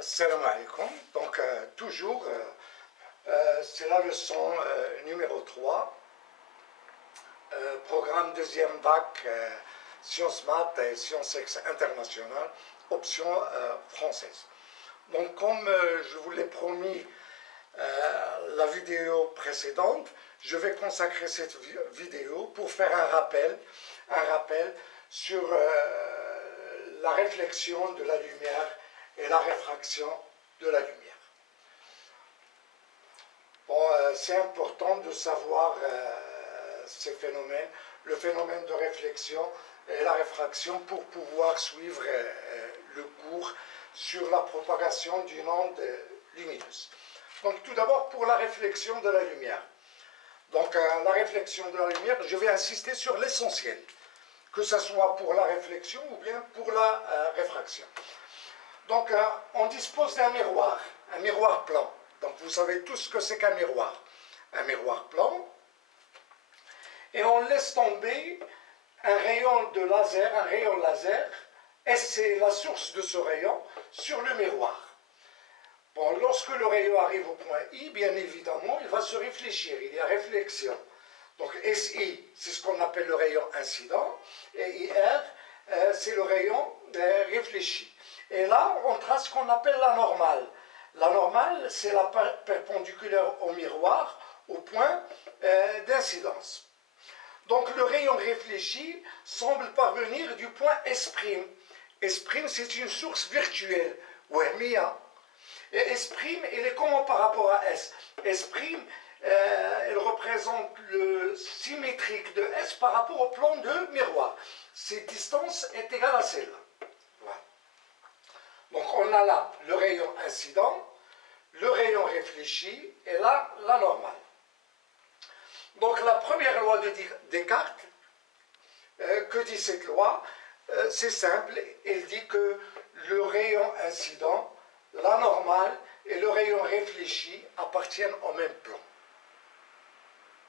Salam alaikum. Donc, toujours, c'est la leçon numéro 3, programme deuxième bac, sciences maths et sciences internationales, option française. Donc, comme je vous l'ai promis la vidéo précédente, je vais consacrer cette vidéo pour faire un rappel sur la réflexion de la lumière et la réfraction de la lumière. Bon, c'est important de savoir ces phénomènes, le phénomène de réflexion et la réfraction pour pouvoir suivre le cours sur la propagation d'une onde lumineuse. Donc tout d'abord pour la réflexion de la lumière. Donc la réflexion de la lumière, je vais insister sur l'essentiel, que ce soit pour la réflexion ou bien pour la réfraction. Donc on dispose d'un miroir plan. Donc vous savez tous ce que c'est qu'un miroir plan. Et on laisse tomber un rayon laser, et c'est la source de ce rayon, sur le miroir. Bon, lorsque le rayon arrive au point I, bien évidemment, il va se réfléchir, il y a réflexion. Donc SI, c'est ce qu'on appelle le rayon incident, et IR, c'est le rayon réfléchi. Et là, on trace ce qu'on appelle la normale. La normale, c'est la perpendiculaire au miroir, au point d'incidence. Donc le rayon réfléchi semble parvenir du point S'. S', c'est une source virtuelle, wahmiya. Et S', elle est comment par rapport à S? S', elle représente le symétrique de S par rapport au plan de miroir. Cette distance est égale à celle-là. Voilà. Donc on a là le rayon incident, le rayon réfléchi et là la normale. Donc la première loi de Descartes, que dit cette loi? C'est simple, elle dit que le rayon incident, la normale et le rayon réfléchi appartiennent au même plan.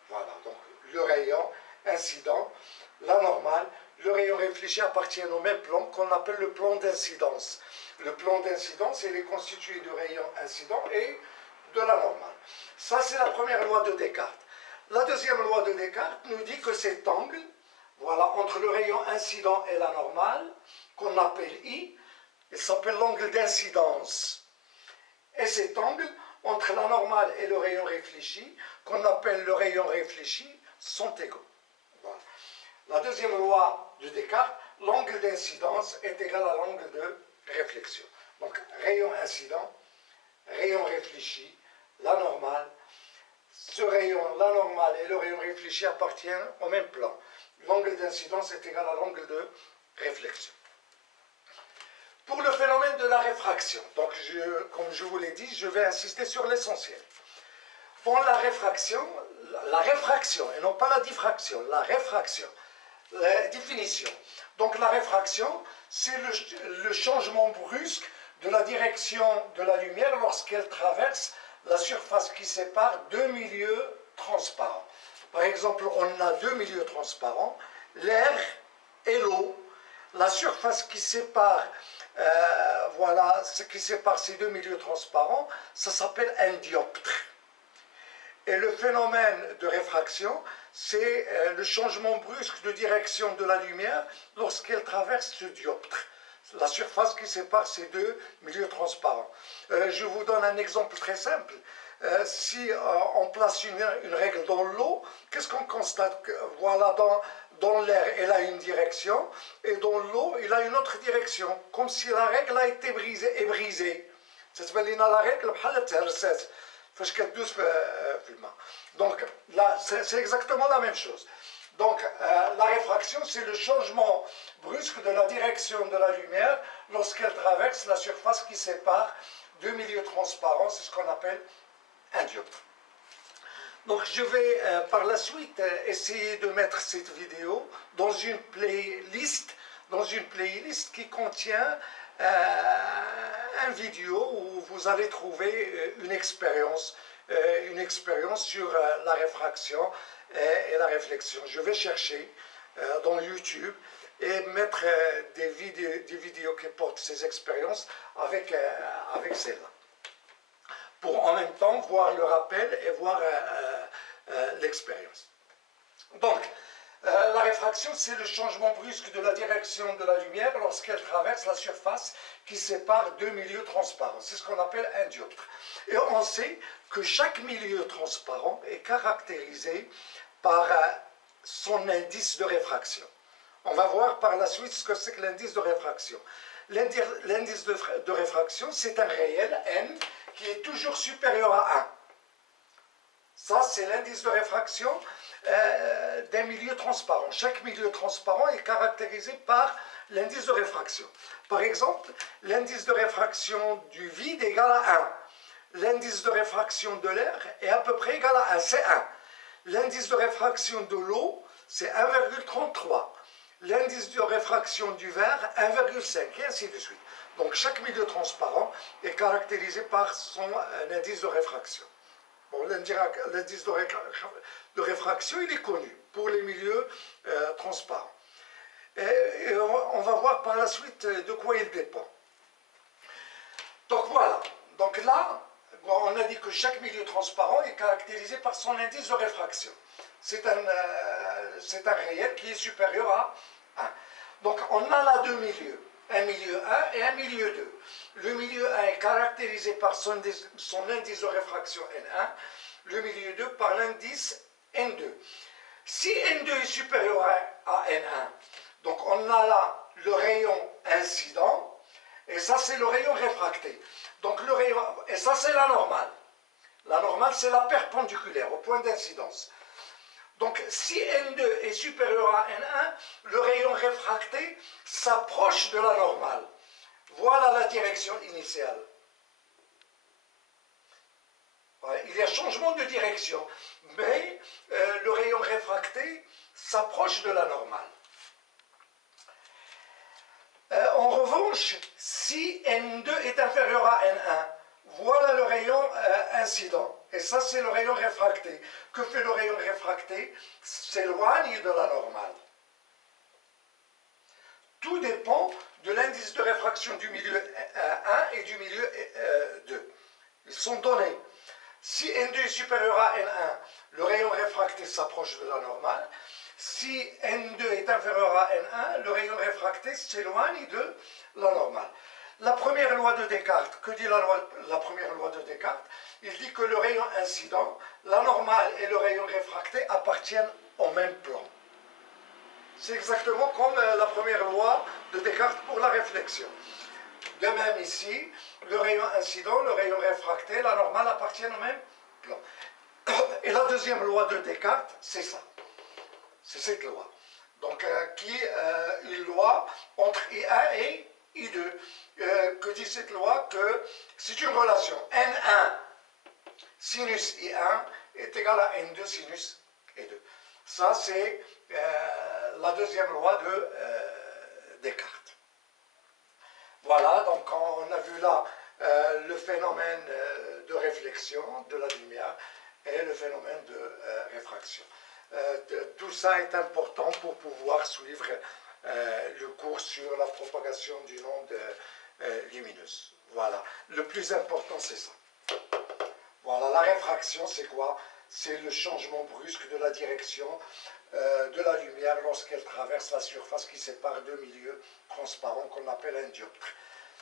Voilà, donc le rayon incident, la normale, le rayon réfléchi appartiennent au même plan qu'on appelle le plan d'incidence. Le plan d'incidence, il est constitué du rayon incident et de la normale. Ça, c'est la première loi de Descartes. La deuxième loi de Descartes nous dit que cet angle, voilà, entre le rayon incident et la normale, qu'on appelle I, il s'appelle l'angle d'incidence. Et cet angle, entre la normale et le rayon réfléchi, qu'on appelle le rayon réfléchi, sont égaux. Voilà. La deuxième loi de Descartes, l'angle d'incidence est égal à l'angle de réflexion. Donc, rayon incident, rayon réfléchi, la normale. Ce rayon, la normale et le rayon réfléchi appartiennent au même plan. L'angle d'incidence est égal à l'angle de réflexion. Pour le phénomène de la réfraction, donc comme je vous l'ai dit, je vais insister sur l'essentiel. Pour la réfraction et non pas la diffraction, la réfraction, la définition. Donc la réfraction, c'est le changement brusque de la direction de la lumière lorsqu'elle traverse la surface qui sépare deux milieux transparents. Par exemple, on a deux milieux transparents, l'air et l'eau. La surface qui sépare, voilà, ce qui sépare ces deux milieux transparents, ça s'appelle un dioptre. Et le phénomène de réfraction, c'est le changement brusque de direction de la lumière lorsqu'elle traverse ce dioptre, la surface qui sépare ces deux milieux transparents. Je vous donne un exemple très simple. Si on place une règle dans l'eau, qu'est-ce qu'on constate? Voilà, dans l'air, elle a une direction, et dans l'eau, il a une autre direction, comme si la règle a été brisée. La règle, donc là, c'est exactement la même chose. Donc la réfraction, c'est le changement brusque de la direction de la lumière lorsqu'elle traverse la surface qui sépare deux milieux transparents, c'est ce qu'on appelle un dioptre. Donc je vais par la suite essayer de mettre cette vidéo dans une playlist qui contient un vidéo où vous allez trouver une expérience sur la réfraction et la réflexion. Je vais chercher dans YouTube et mettre des vidéos qui portent ces expériences avec celle-là. Pour en même temps voir le rappel et voir l'expérience. Donc, la réfraction, c'est le changement brusque de la direction de la lumière lorsqu'elle traverse la surface qui sépare deux milieux transparents. C'est ce qu'on appelle un dioptre. Et on sait que chaque milieu transparent est caractérisé par son indice de réfraction. On va voir par la suite ce que c'est que l'indice de réfraction. L'indice de réfraction, c'est un réel, n, qui est toujours supérieur à 1. Ça, c'est l'indice de réfraction d'un milieu transparent. Chaque milieu transparent est caractérisé par l'indice de réfraction. Par exemple, l'indice de réfraction du vide est égal à 1. L'indice de réfraction de l'air est à peu près égal à 1, c'est 1. L'indice de réfraction de l'eau, c'est 1,33. L'indice de réfraction du verre, 1,5, et ainsi de suite. Donc chaque milieu transparent est caractérisé par son indice de réfraction. Bon, l'indice de réfraction, il est connu pour les milieux transparents. Et on va voir par la suite de quoi il dépend. Donc voilà. Donc là, on a dit que chaque milieu transparent est caractérisé par son indice de réfraction. C'est un réel qui est supérieur à 1. Donc on a là deux milieux, un milieu 1 et un milieu 2. Le milieu 1 est caractérisé par son indice de réfraction N1, le milieu 2 par l'indice N2. Si N2 est supérieur à N1, donc on a là le rayon incident, et ça c'est le rayon réfracté. Donc le rayon, et ça c'est la normale. La normale c'est la perpendiculaire au point d'incidence. Donc si N2 est supérieur à N1, le rayon réfracté s'approche de la normale. Voilà la direction initiale. Il y a changement de direction, mais le rayon réfracté s'approche de la normale. En revanche, si N2 est inférieur à N1, voilà le rayon incident. Et ça, c'est le rayon réfracté. Que fait le rayon réfracté? S'éloigne de la normale. Tout dépend de l'indice de réfraction du milieu 1 et du milieu 2. Ils sont donnés. Si N2 est supérieur à N1, le rayon réfracté s'approche de la normale. Si N2 est inférieur à N1, le rayon réfracté s'éloigne de la normale. La première loi de Descartes, que dit la première loi de Descartes? Il dit que le rayon incident, la normale et le rayon réfracté appartiennent au même plan. C'est exactement comme la première loi de Descartes pour la réflexion. De même ici, le rayon incident, le rayon réfracté, la normale appartiennent au même plan. Et la deuxième loi de Descartes, c'est ça. C'est cette loi. Donc, qui est une loi entre I1 et I2. Que dit cette loi? Que c'est une relation. N1 sinus I1 est égal à N2 sinus I2. Ça, c'est la deuxième loi de Descartes. Voilà, donc on a vu là le phénomène de réflexion de la lumière et le phénomène de réfraction. Tout ça est important pour pouvoir suivre le cours sur la propagation d'une onde lumineuse. Voilà, le plus important c'est ça. Voilà, la réfraction c'est quoi? C'est le changement brusque de la direction de la lumière lorsqu'elle traverse la surface qui sépare deux milieux transparents qu'on appelle un dioptre.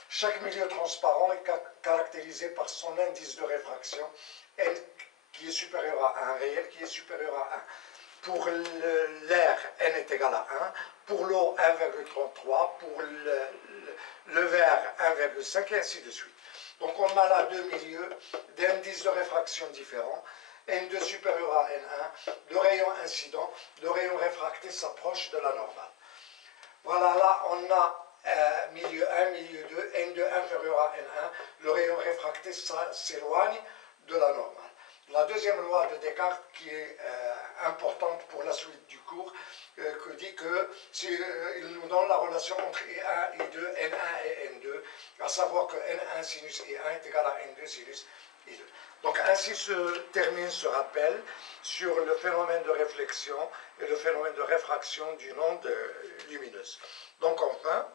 Chaque milieu transparent est caractérisé par son indice de réfraction N qui est supérieur à 1, réel qui est supérieur à 1. Pour l'air, N est égal à 1. Pour l'eau, 1,33. Pour le verre, 1,5 et ainsi de suite. Donc on a là deux milieux d'indices de réfraction différents. N2 supérieur à N1. Le rayon incident, le rayon réfracté s'approche de la normale. Voilà, là on a milieu 1, milieu 2, N2 inférieur à N1. Le rayon réfracté s'éloigne de la normale. La deuxième loi de Descartes, qui est importante pour la suite du cours, que dit que il nous donne la relation entre I1, I2, N1 et N2, à savoir que N1 sinus I1 est égal à N2 sinus I2. Donc ainsi se termine ce rappel sur le phénomène de réflexion et le phénomène de réfraction d'une onde lumineuse. Donc enfin,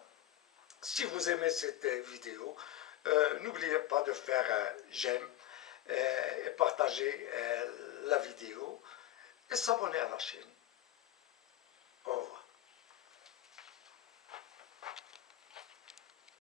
si vous aimez cette vidéo, n'oubliez pas de faire j'aime et partager la vidéo et s'abonner à la chaîne.